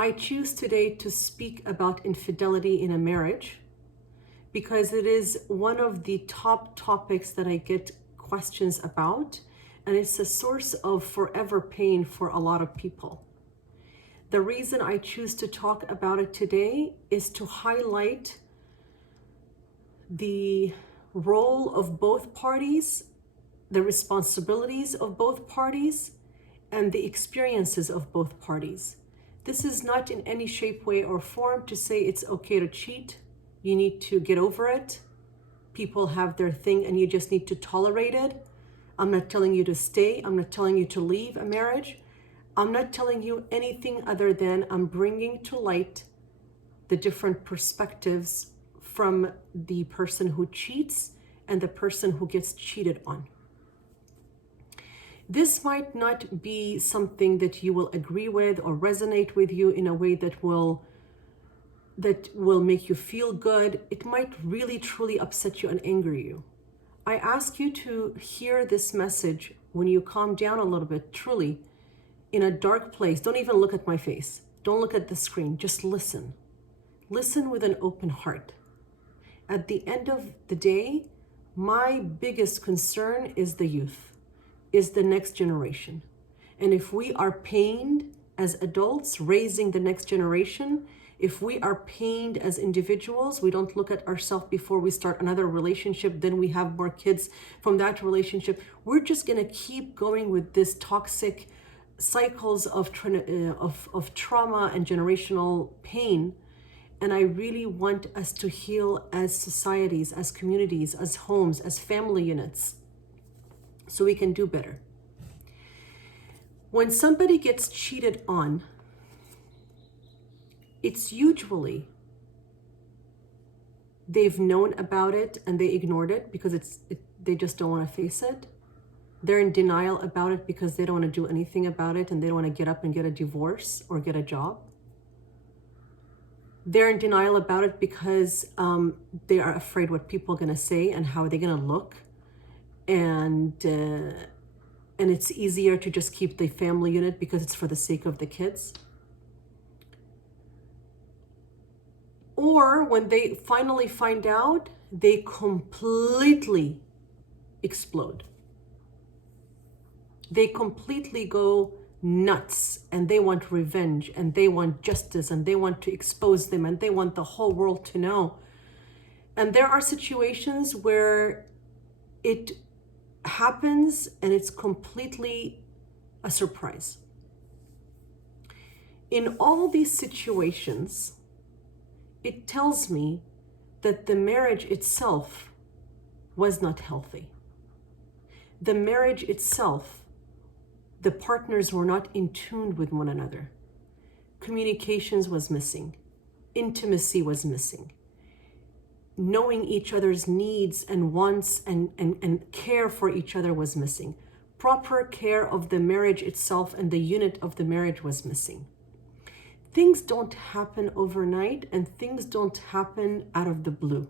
I choose today to speak about infidelity in a marriage because it is one of the top topics that I get questions about, and it's a source of forever pain for a lot of people. The reason I choose to talk about it today is to highlight the role of both parties, the responsibilities of both parties, and the experiences of both parties. This is not in any shape, way, or form to say it's okay to cheat. You need to get over it. People have their thing and you just need to tolerate it. I'm not telling you to stay. I'm not telling you to leave a marriage. I'm not telling you anything other than I'm bringing to light the different perspectives from the person who cheats and the person who gets cheated on. This might not be something that you will agree with or resonate with you in a way that will make you feel good. It might really truly upset you and anger you. I ask you to hear this message when you calm down a little bit, truly, in a dark place. Don't even look at my face. Don't look at the screen. Just listen. Listen with an open heart. At the end of the day, my biggest concern is the youth, is the next generation. And if we are pained as adults raising the next generation, if we are pained as individuals, we don't look at ourselves before we start another relationship, then we have more kids from that relationship. We're just gonna keep going with this toxic cycles of trauma and generational pain. And I really want us to heal as societies, as communities, as homes, as family units, so we can do better. When somebody gets cheated on, it's usually they've known about it and they ignored it because they just don't want to face it. They're in denial about it because they don't want to do anything about it and they don't want to get up and get a divorce or get a job. They're in denial about it because they are afraid what people are going to say and how they're going to look. And it's easier to just keep the family unit because it's for the sake of the kids. Or when they finally find out, they completely explode. They completely go nuts and they want revenge and they want justice and they want to expose them and they want the whole world to know. And there are situations where it happens and it's completely a surprise. In all these situations, it tells me that the marriage itself was not healthy. The marriage itself, the partners were not in tune with one another. Communications was missing. Intimacy was missing. Knowing each other's needs and wants and care for each other was missing. Proper care of the marriage itself and the unit of the marriage was missing. Things don't happen overnight and things don't happen out of the blue.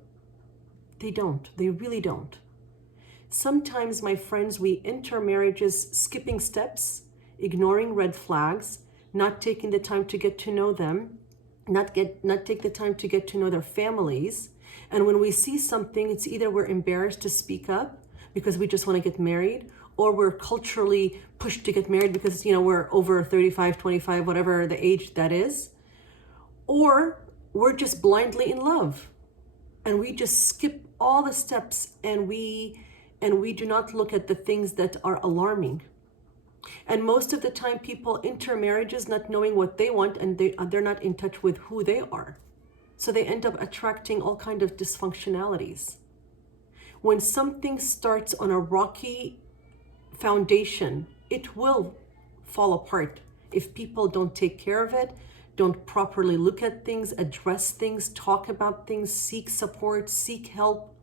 They don't. They really don't. Sometimes, my friends, we enter marriages skipping steps, ignoring red flags, not taking the time to get to know them, not take the time to get to know their families. And when we see something, it's either we're embarrassed to speak up because we just want to get married, or we're culturally pushed to get married because, we're over 35, 25, whatever the age that is, or we're just blindly in love and we just skip all the steps and we do not look at the things that are alarming. And most of the time people enter marriages not knowing what they want and they're not in touch with who they are. So they end up attracting all kinds of dysfunctionalities. When something starts on a rocky foundation, it will fall apart if people don't take care of it, don't properly look at things, address things, talk about things, seek support, seek help.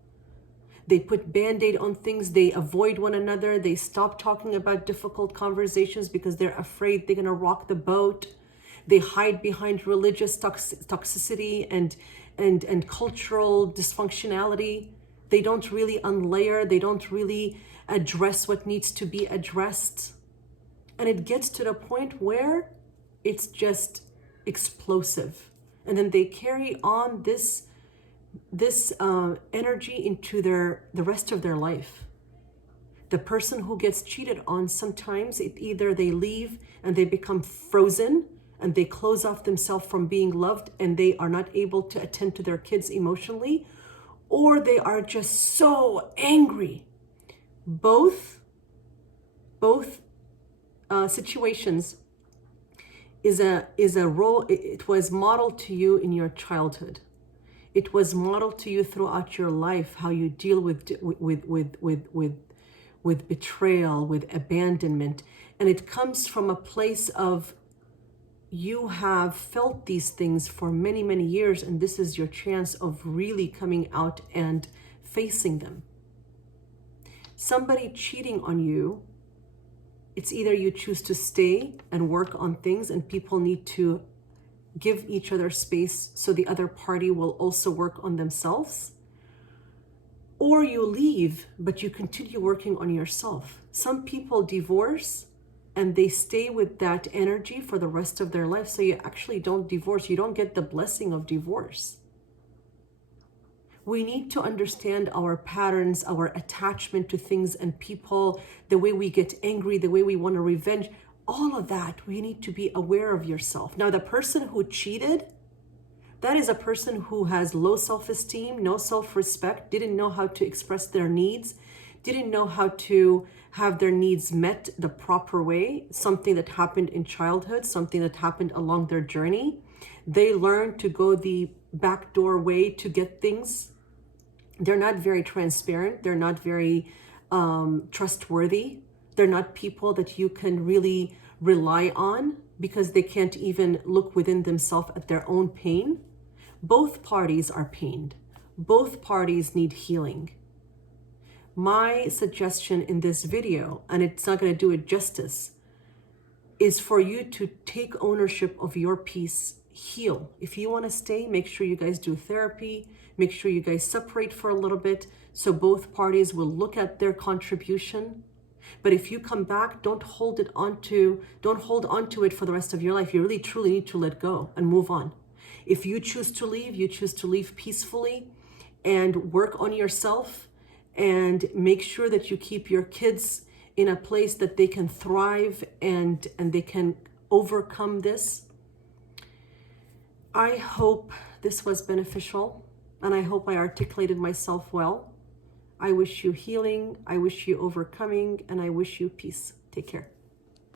They put Band-Aid on things, they avoid one another, they stop talking about difficult conversations because they're afraid they're gonna rock the boat. They hide behind religious toxicity and cultural dysfunctionality. They don't really unlayer, they don't really address what needs to be addressed. And it gets to the point where it's just explosive. And then they carry on this energy into the rest of their life. The person who gets cheated on, sometimes either they leave and they become frozen and they close off themselves from being loved and they are not able to attend to their kids emotionally, or they are just so angry. Both situations is a role. It was modeled to you in your childhood. It was modeled to you throughout your life, how you deal with betrayal, with abandonment. And it comes from a place of you have felt these things for many, many years, and this is your chance of really coming out and facing them. Somebody cheating on you, it's either you choose to stay and work on things, and people need to give each other space so the other party will also work on themselves, or you leave, but you continue working on yourself. Some people divorce and they stay with that energy for the rest of their life. So you actually don't divorce. You don't get the blessing of divorce. We need to understand our patterns, our attachment to things and people, the way we get angry, the way we want to revenge, all of that. We need to be aware of yourself. Now, the person who cheated, that is a person who has low self-esteem, no self-respect, didn't know how to express their needs, didn't know how to have their needs met the proper way, something that happened in childhood, something that happened along their journey. They learned to go the backdoor way to get things. They're not very transparent. They're not very trustworthy. They're not people that you can really rely on because they can't even look within themselves at their own pain. Both parties are pained. Both parties need healing. My suggestion in this video, and it's not going to do it justice, is for you to take ownership of your peace, heal. If you want to stay, make sure you guys do therapy. Make sure you guys separate for a little bit so both parties will look at their contribution. But if you come back, don't hold on to it for the rest of your life. You really truly need to let go and move on. If you choose to leave, you choose to leave peacefully and work on yourself and make sure that you keep your kids in a place that they can thrive and they can overcome this. I hope this was beneficial, and I hope I articulated myself well. I wish you healing, I wish you overcoming, and I wish you peace. Take care.